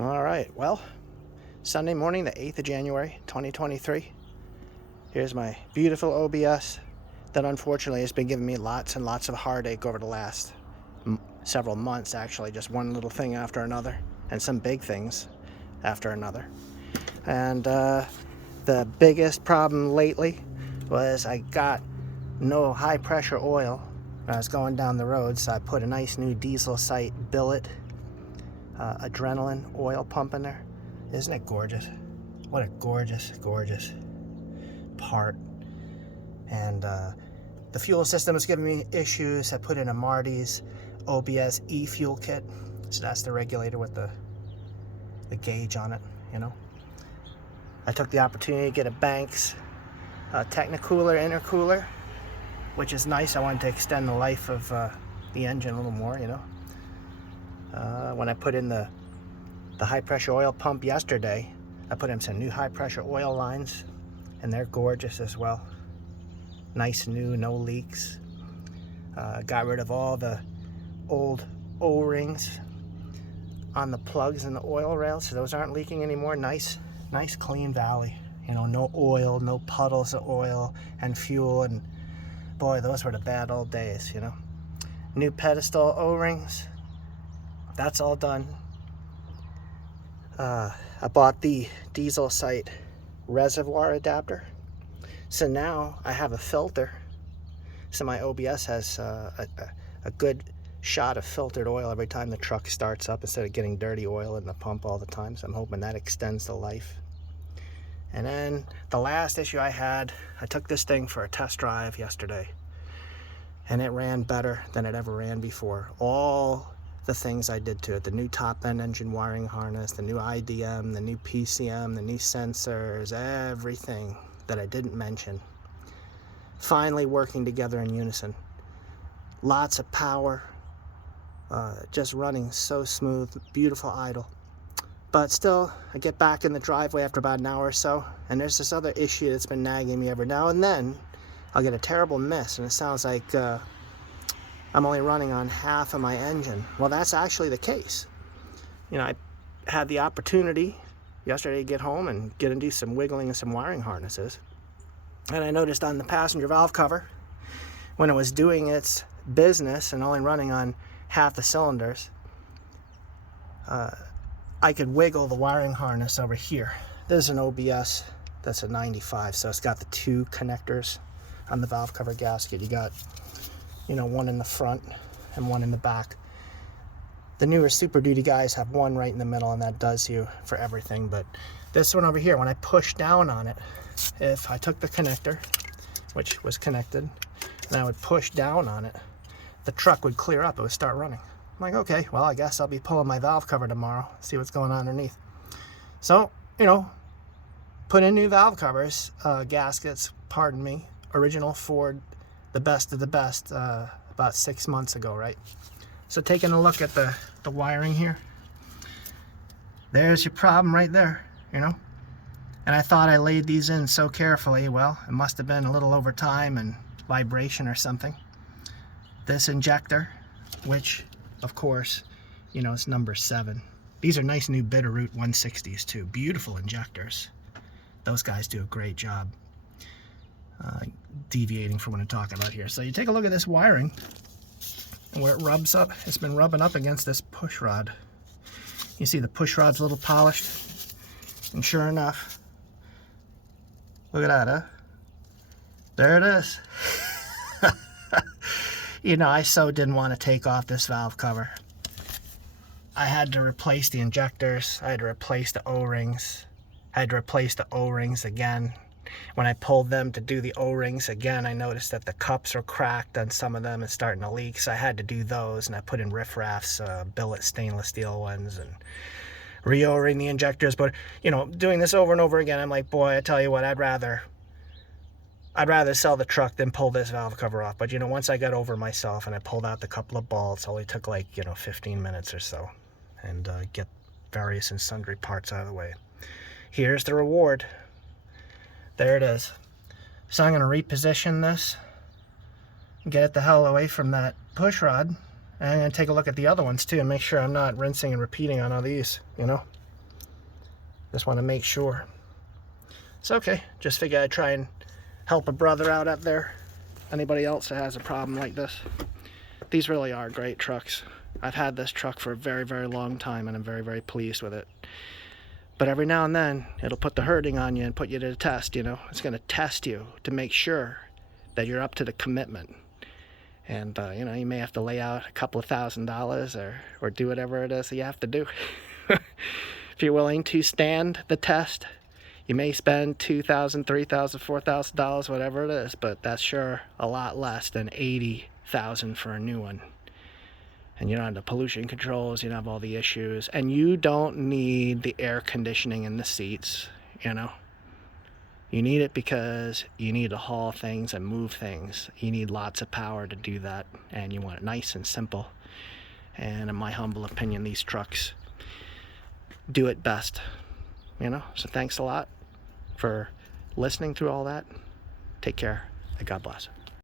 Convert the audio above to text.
All right, well, Sunday morning, the 8th of January, 2023. Here's my beautiful OBS that unfortunately has been giving me lots and lots of heartache over the last several months, actually. Just one little thing after another, and some big things after another. And the biggest problem lately was I got no high pressure oil when I was going down the road, so I put a nice new diesel site billet adrenaline oil pump in there. Isn't it gorgeous? What a gorgeous, gorgeous part. And the fuel system is giving me issues. I put in a Marty's OBS E-fuel kit. So that's the regulator with the gauge on it, you know. I took the opportunity to get a Banks Technicooler intercooler, which is nice. I wanted to extend the life of the engine a little more, you know. When I put in the high pressure oil pump yesterday, I put in some new high pressure oil lines, and they're gorgeous as well. Nice new, no leaks. Got rid of all the old O-rings on the plugs and the oil rails, so those aren't leaking anymore. Nice clean valley. You know, no oil, no puddles of oil and fuel, and boy, those were the bad old days, you know. New pedestal O-rings. That's all done. I bought the diesel site reservoir adapter. So now I have a filter. So my OBS has a good shot of filtered oil every time the truck starts up, instead of getting dirty oil in the pump all the time. So I'm hoping that extends the life. And then the last issue I had, I took this thing for a test drive yesterday, and it ran better than it ever ran before. All the things I did to it, the new top end engine wiring harness, the new IDM, the new PCM, the new sensors, everything that I didn't mention, finally working together in unison. Lots of power, just running so smooth, beautiful idle. But still, I get back in the driveway after about an hour or so, and there's this other issue that's been nagging me every now and then. I'll get a terrible miss, and it sounds like I'm only running on half of my engine. Well, that's actually the case. You know, I had the opportunity yesterday to get home and get and do some wiggling and some wiring harnesses. And I noticed on the passenger valve cover, when it was doing its business and only running on half the cylinders, I could wiggle the wiring harness over here. There's an OBS that's a 95, so it's got the two connectors on the valve cover gasket. You got, you know, one in the front and one in the back. The newer Super Duty guys have one right in the middle, and that does you for everything. But this one over here, when I push down on it, if I took the connector, which was connected, and I would push down on it, the truck would clear up, it would start running. I'm like, okay, well, I guess I'll be pulling my valve cover tomorrow, see what's going on underneath. So, you know, put in new valve covers, gaskets, pardon me, original Ford, the best of the best, about 6 months ago, right? So taking a look at the wiring here, there's your problem right there, you know? And I thought I laid these in so carefully. Well, it must have been a little over time and vibration or something. This injector, which, of course, you know, it's number 7. These are nice new Bitterroot 160s too. Beautiful injectors. Those guys do a great job deviating from what I'm talking about here. So you take a look at this wiring, and where it rubs up, it's been rubbing up against this push rod. You see the push rod's a little polished, and sure enough, look at that, huh? There it is. You know, I so didn't want to take off this valve cover. I had to replace the injectors, I had to replace the O-rings, I had to replace the O-rings again. When I pulled them to do the O-rings again, I noticed that the cups are cracked on some of them and starting to leak, so I had to do those, and I put in riff-raffs, billet stainless steel ones, and re-O-ring the injectors. But, you know, doing this over and over again, I'm like, boy, I tell you what, I'd rather sell the truck than pull this valve cover off. But, you know, once I got over myself and I pulled out the couple of bolts, it only took like, you know, 15 minutes or so, and get various and sundry parts out of the way. Here's the reward. There it is. So I'm going to reposition this, get it the hell away from that push rod, and I'm going to take a look at the other ones too and make sure I'm not rinsing and repeating on all these, you know. Just want to make sure. It's okay. Just figure I'd try and help a brother out there. Anybody else that has a problem like this. These really are great trucks. I've had this truck for a very, very long time, and I'm very, very pleased with it. But every now and then, it'll put the hurting on you and put you to the test, you know. It's going to test you to make sure that you're up to the commitment. And, you know, you may have to lay out a couple of $1,000s or do whatever it is that you have to do. If you're willing to stand the test, you may spend $2,000, $3,000, $4,000, whatever it is, but that's sure a lot less than $80,000 for a new one. And you don't have the pollution controls, you don't have all the issues, and you don't need the air conditioning in the seats, you know. You need it because you need to haul things and move things. You need lots of power to do that, and you want it nice and simple. And in my humble opinion, these trucks do it best, you know. So thanks a lot for listening through all that. Take care, and God bless.